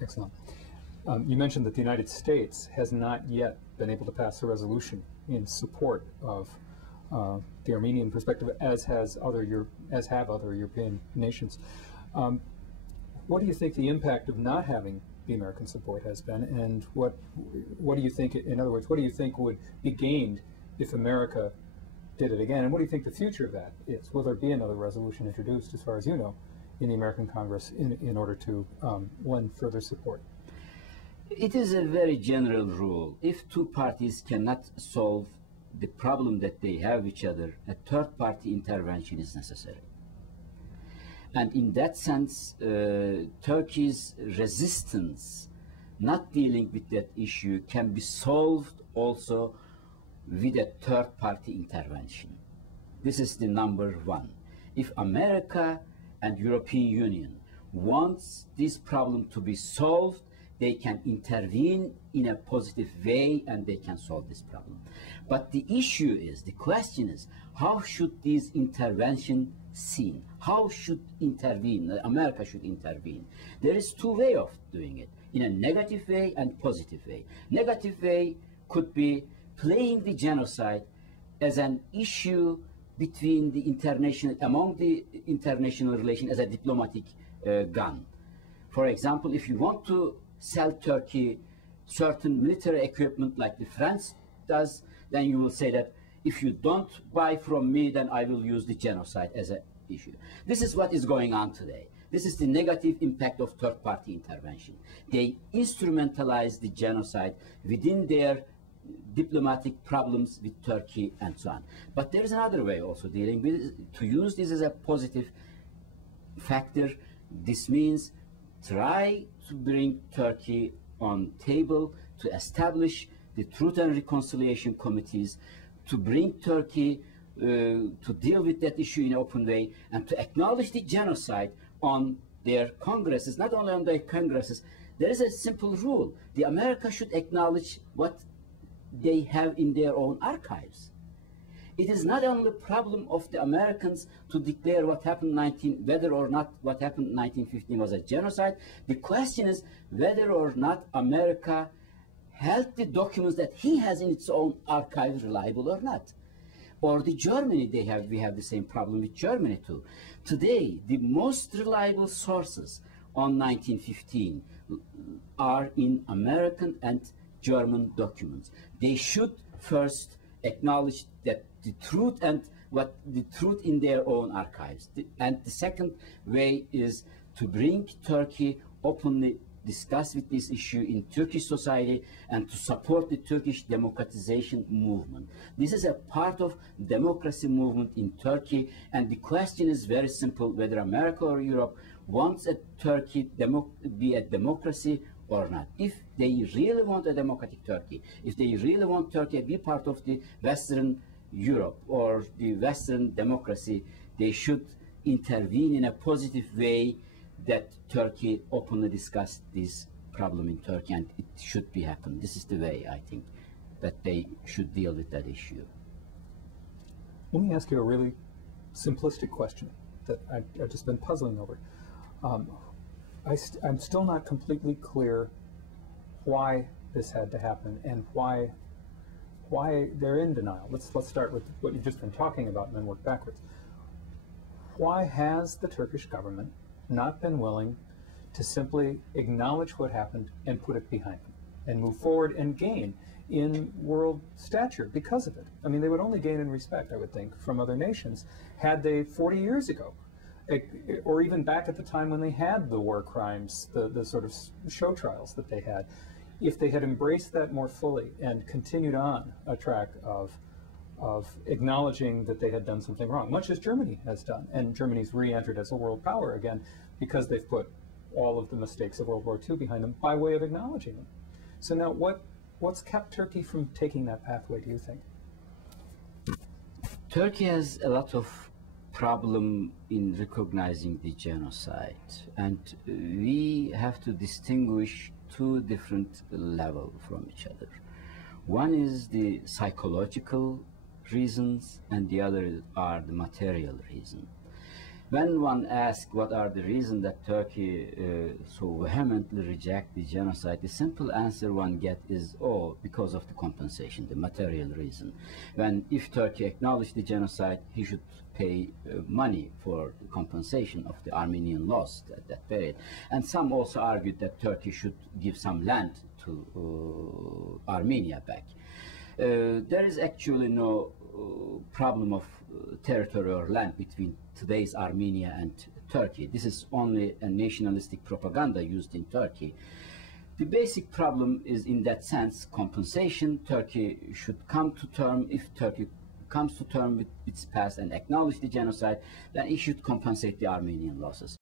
Excellent. You mentioned that the United States has not yet been able to pass a resolution in support of the Armenian perspective, as have other European nations. What do you think the impact of not having the American support has been, and what do you think, in other words, what do you think would be gained if America did it again, and what do you think the future of that is? Will there be another resolution introduced, as far as you know, in the American Congress in order to lend further support? It is a very general rule. If two parties cannot solve the problem that they have with each other, a third-party intervention is necessary. And in that sense, Turkey's resistance not dealing with that issue can be solved also with a third-party intervention. This is the number one. If America and European Union wants this problem to be solved, they can intervene in a positive way and they can solve this problem. But the issue is, the question is, how should this intervention seen? How should America should intervene? There is two ways of doing it, in a negative way and positive way. Negative way could be playing the genocide as an issue between the among the international relations as a diplomatic gun. For example, if you want to sell Turkey certain military equipment like the France does, then you will say that if you don't buy from me, then I will use the genocide as an issue. This is what is going on today. This is the negative impact of third-party intervention. They instrumentalize the genocide within their diplomatic problems with Turkey and so on. But there is another way also dealing with it, to use this as a positive factor. This means try to bring Turkey on table, to establish the Truth and Reconciliation committees, to bring Turkey to deal with that issue in an open way, and to acknowledge the genocide on their congresses, not only on their congresses. There is a simple rule. The America should acknowledge what they have in their own archives. It is not only a problem of the Americans to declare what happened whether or not what happened in 1915 was a genocide. The question is whether or not America held the documents that he has in its own archives reliable or not. Or the Germany, we have the same problem with Germany too. Today, the most reliable sources on 1915 are in American and German documents. They should first acknowledge that the truth and the truth in their own archives. And the second way is to bring Turkey openly discuss with this issue in Turkish society and to support the Turkish democratization movement. This is a part of democracy movement in Turkey, and the question is very simple, whether America or Europe wants a Turkey be a democracy or not. If they really want a democratic Turkey, if they really want Turkey to be part of the Western Europe or the Western democracy, they should intervene in a positive way that Turkey openly discuss this problem in Turkey, and it should be happen. This is the way, I think, that they should deal with that issue. Let me ask you a really simplistic question that I've just been puzzling over. I'm still not completely clear why this had to happen and why they're in denial. Let's start with what you've just been talking about and then work backwards. Why has the Turkish government not been willing to simply acknowledge what happened and put it behind them and move forward and gain in world stature because of it? I mean, they would only gain in respect, I would think, from other nations had they 40 years ago, or even back at the time when they had the war crimes, the sort of show trials that they had. If they had embraced that more fully and continued on a track of acknowledging that they had done something wrong, much as Germany has done, and Germany's re-entered as a world power again because they've put all of the mistakes of World War II behind them by way of acknowledging them. So now what's kept Turkey from taking that pathway, do you think? Turkey has a lot of problem in recognizing the genocide, and we have to distinguish two different levels from each other. One is the psychological reasons, and the other are the material reason. When one asks what are the reasons that Turkey so vehemently reject the genocide, the simple answer one gets is, oh, because of the compensation, the material reason. When if Turkey acknowledged the genocide, he should pay money for the compensation of the Armenian loss at that period. And some also argued that Turkey should give some land to Armenia back. There is actually no problem of territory or land between today's Armenia and Turkey. This is only a nationalistic propaganda used in Turkey. The basic problem is, in that sense, compensation. Turkey should come to term. If Turkey comes to term with its past and acknowledge the genocide, then it should compensate the Armenian losses.